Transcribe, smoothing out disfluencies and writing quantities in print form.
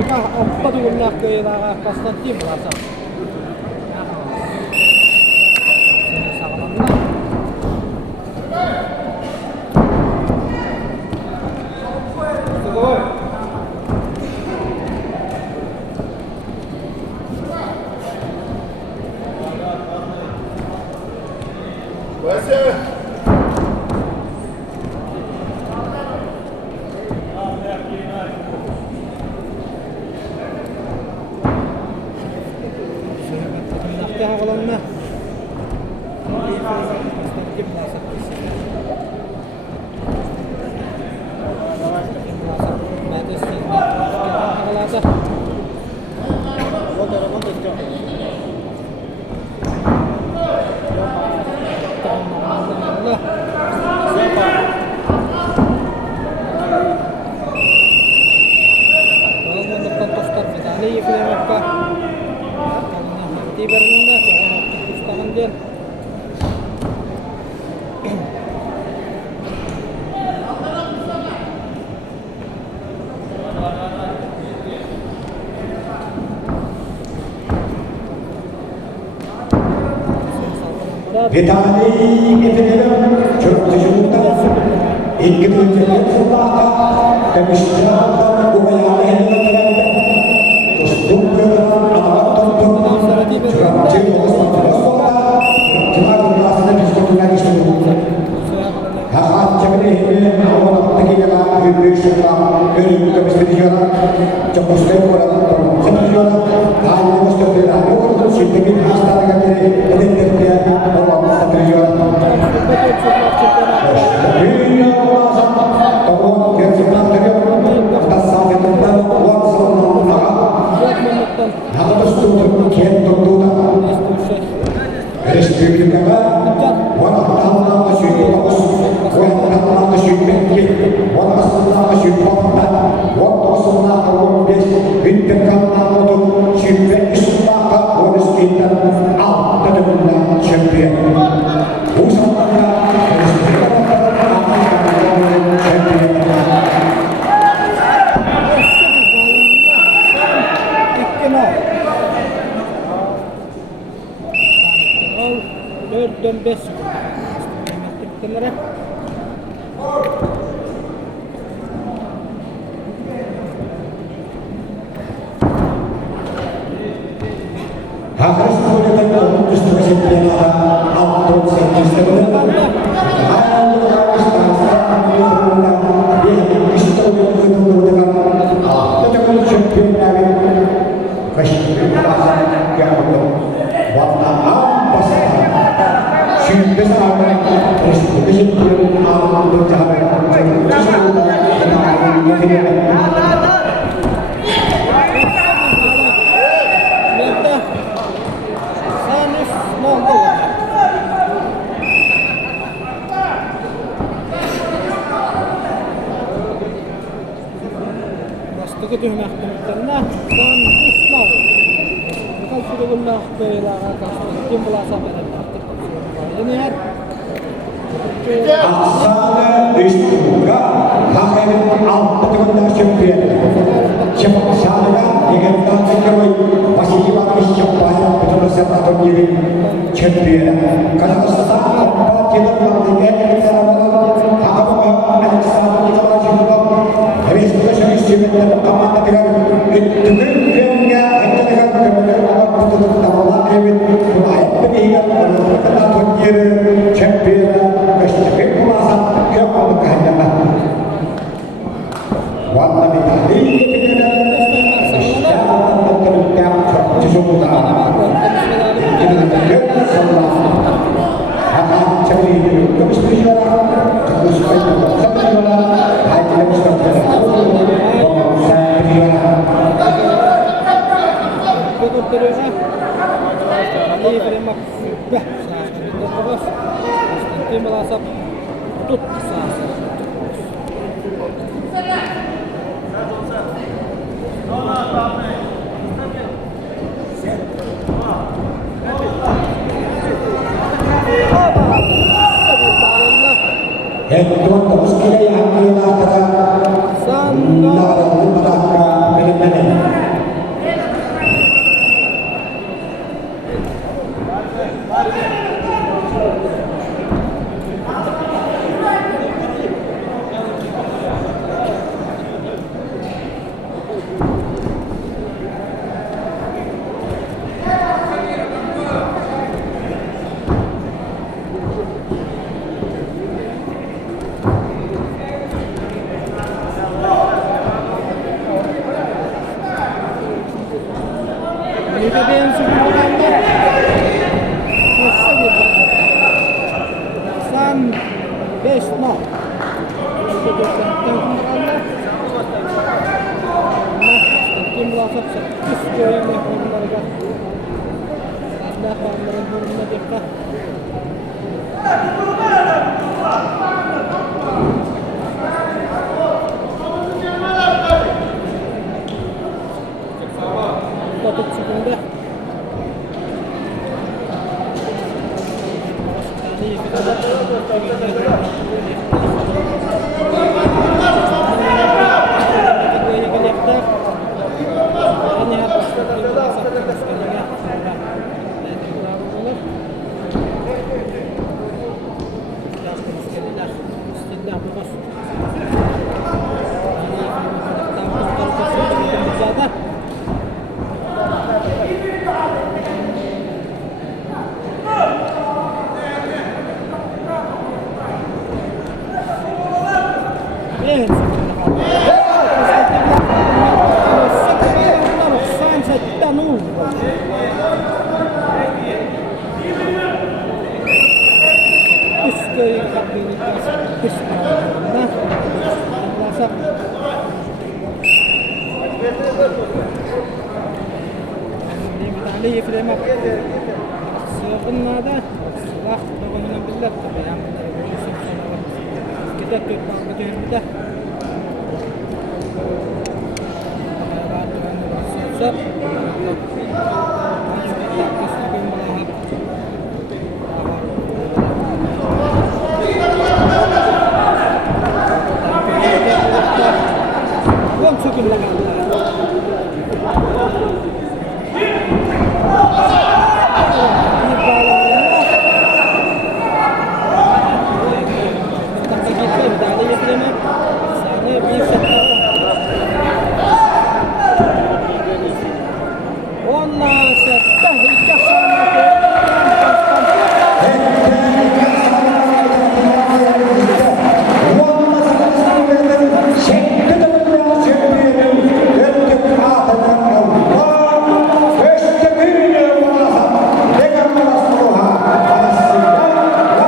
Mikä on patukun näköjään Konstantin Vlasa. Tehdään olemme Konstantin Vlasa. Mä tietysti Vlasa. Vitali getirelim, çok çocuklar. İlk önce Allah'a demişler, bu hayalini götürenler. Dostum görülen adamı tuttum. Çorapçı olsun, sonra Cuma dünyasında düşkünler istiyorum. Hakat cemile Allah'taki yalan büyük şükran, görüp gösteriyorlar. Çok hoşlayıp oradan çekiyorlar. Halini gösteriyorlar. Bu şimdi bir hastaneye götürüp edindirdiler. Dön beş. Kenara. Harus menggunakan instruksi pilihan auto safety Tyhmähtänyt saan islau. Kaikki kyllä peilaa Konstantin Vlasa menettä. Ja niin här. Asal istuga hakim auto champion. Cepat saja dengan tangan masih lagi cepat betul sepatu diri champion. Kalau sahabat kita melakukan kesalahan, apa Alexander kita juga harus berusaha untuk memastikan itu mereka akan betul-betul tahu ini baik pengingat perkataan diri champion. Warna Vitali Tuan terus kira yang kita kata, nara lupa tak bulasap üst köyüne horunlarga. Allah bağların horununa dikkat. Tutup çıkında. Evet. Wong sukin lang ang